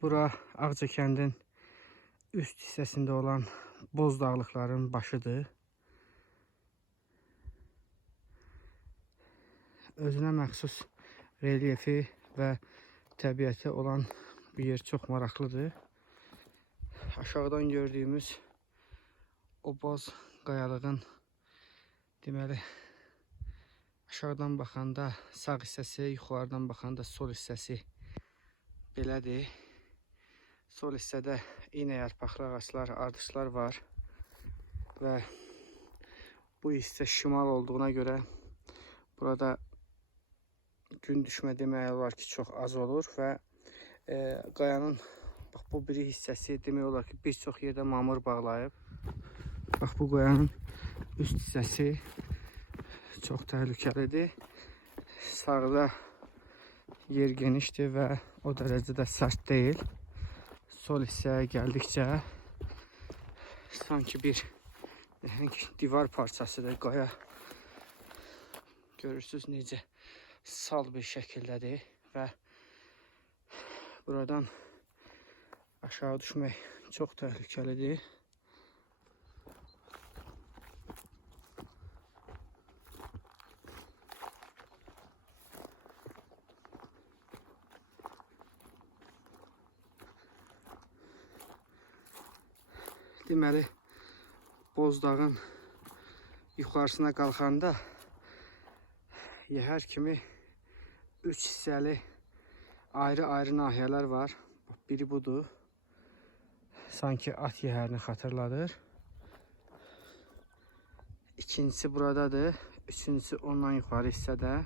Bura Ağcakəndin üst hissəsində olan Boz dağlıqların başıdır. Özünə məxsus relyefi və təbiəti olan bir yer çox maraqlıdır. Aşağıdan gördüyümüz o boz qayalığın deməli aşağıdan baxanda sağ hissəsi, yuxarıdan baxanda sol hissəsi belədir. Sol hissədə iynə yarpaqlı ağaclar, ardışlar var və bu hissə şimal olduğuna görə burada gün düşmə demək olar ki, çox az olur və e, qayanın bax bu biri hissəsi demək olar ki, bir çox yerdə mamır bağlayıb. Bax bu qayanın üst hissəsi çox təhlükəlidir. Sağda yer genişdir və o dərəcədə sərt deyil. Sol hissəyə gəldikcə sanki bir nəhəng divar parçasıdır qaya. Görürsüz necə sal bir şəkildədir və buradan aşağı düşmək çox təhlükəlidir. Deməli Bozdağın yuxarısına qalxanda yəhər kimi üç hissəli ayrı-ayrı nahiyələr var. Biri budur. Sanki at yəhərini xatırladır. İkincisi buradadır. Üçüncüsü ondan yuxarı hissədə.